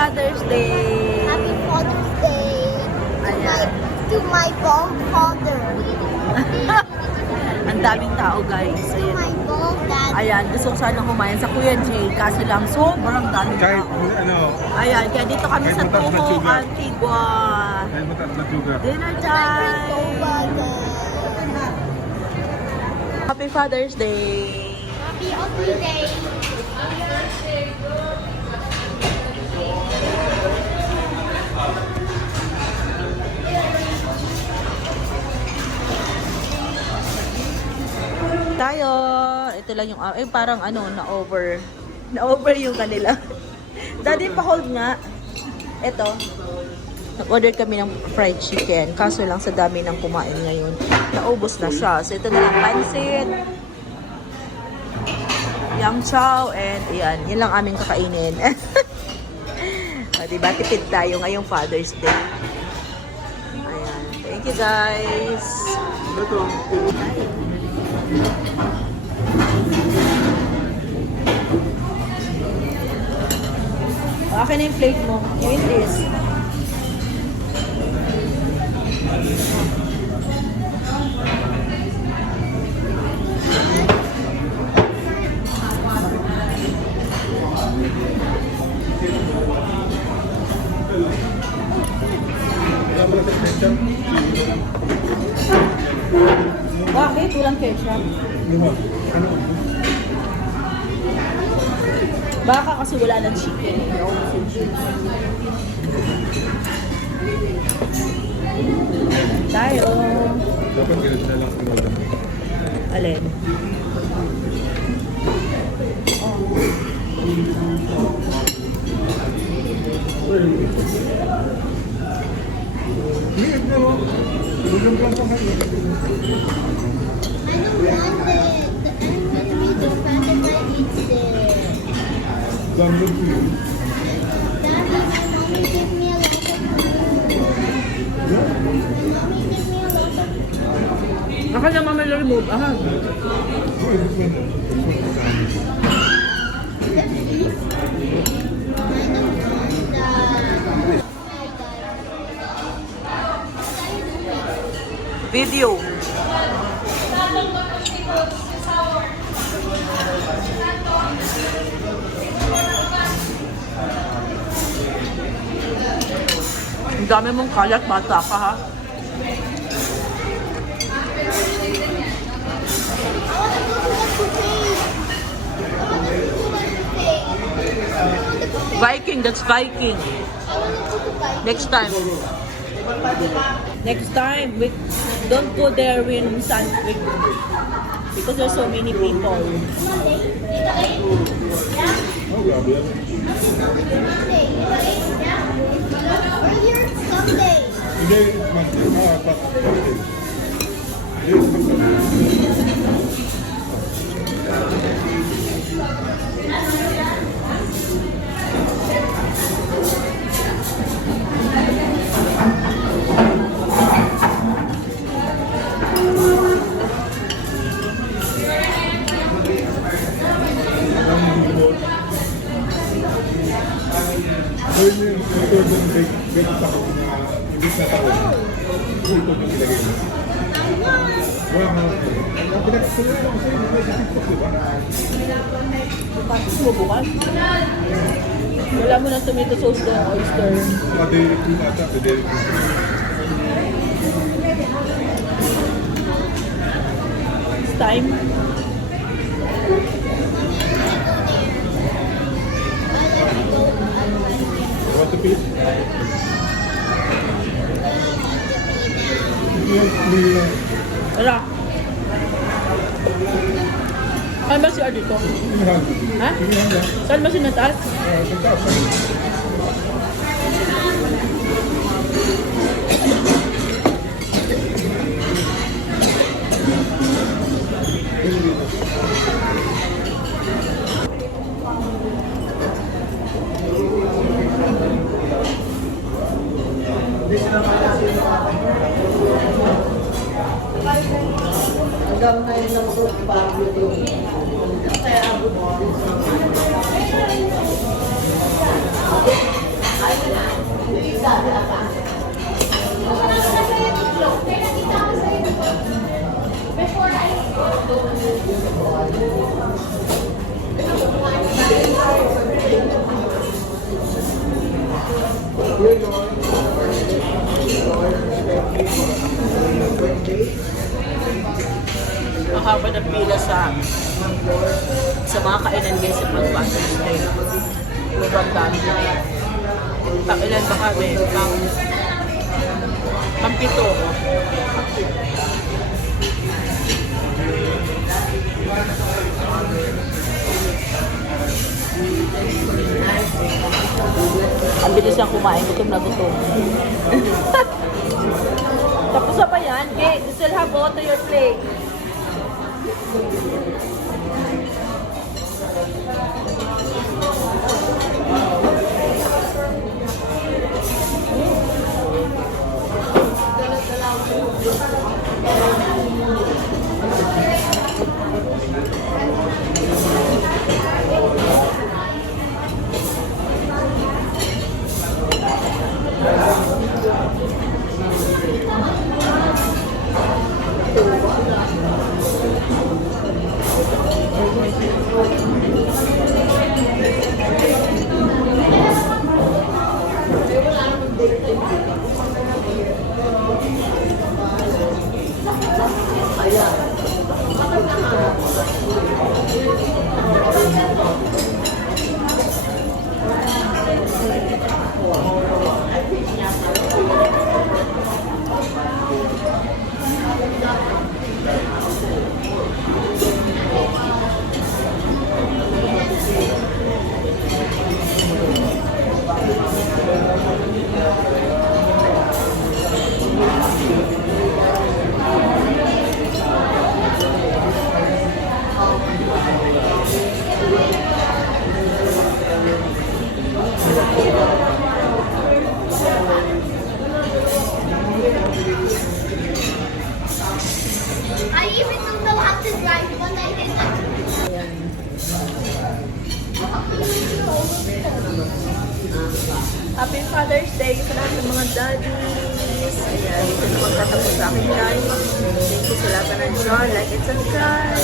Father's Day! Happy Father's Day Ayan. to my bald father. Ang daming tao, guys. To Ayan. my bald dad. Ayan, gusto ko sana kumain sa Kuya Jay kasi lang sobrang daming Kahit tao. ano, Ayan, kaya dito kami kahit sa mataas na Toho, sugar. Antigua. kahit mataas na sugar. Dinner So time! bad. Happy Father's Day! Happy Father's Day. Tayo! Ito lang yung, parang ano, na-over yung kanila. Daddy, pa-hold nga. Ito. Nag-order kami ng fried chicken. Kaso lang sa dami ng kumain ngayon, naubos na siya. So ito na lang, pansit, yang chow, and ayan, yun lang aming kakainin. Diba, tipid tayo ngayong Father's Day. Ayan. Thank you, guys. Ito, Akin na yung plate mo. You eat this. Bakit? Walang ketchup? Baka kasi wala ng chicken. Tayo. dapat ganito na lang sinulad. Alin? Liit na mo. Tulong lang po kayo. I don't want it. I'm gonna be so fat if I eat it. Download po yun. Daddy, my mommy gave me a lot of food. My mommy gave me a lot of food. Baka naman may remove. Aha. Oh, this one. Let's eat. I don't want that. Video. Ang dami mong kalat, bata ka ha. Viking, that's Viking. Next time. Next time, we don't go there in Sandvik because there's so many people. Oh, grabe yan. Earlier Sunday. Hindi, it's Monday. But Monday. Hindi, it's Monday. So yun yung ito yung baked taco na ibig na taco. Ito yung ilagay mo. Wow. Ang pinagsulit ko kasi yung sa TikTok, di ba? Sumubukan. Wala mo ng tomato sauce doon, oyster. Dairy Queen ata. Dairy Queen. It's time. You want to pee? Hindi lang. Wala. Saan ba si Ardito? Inihan. Ha? Inihan lang. Saan ba si Natal? Pagkaas. haba ng pila sa mga kainan guys sa Father's Day. Sobrang dami. Ilan ba kami? Pang-pito. Ang bilis niyang kumain, gutom na gutom. Tapos na ba yan? Okay, you still have water your plate. I even don't know how to drive when I hit it. Happy Father's Day sa lahat ng mga daddies. Ayan, ito na magtatapos sa akin live. Thank you sa lahat na nandiyan. Like and subscribe.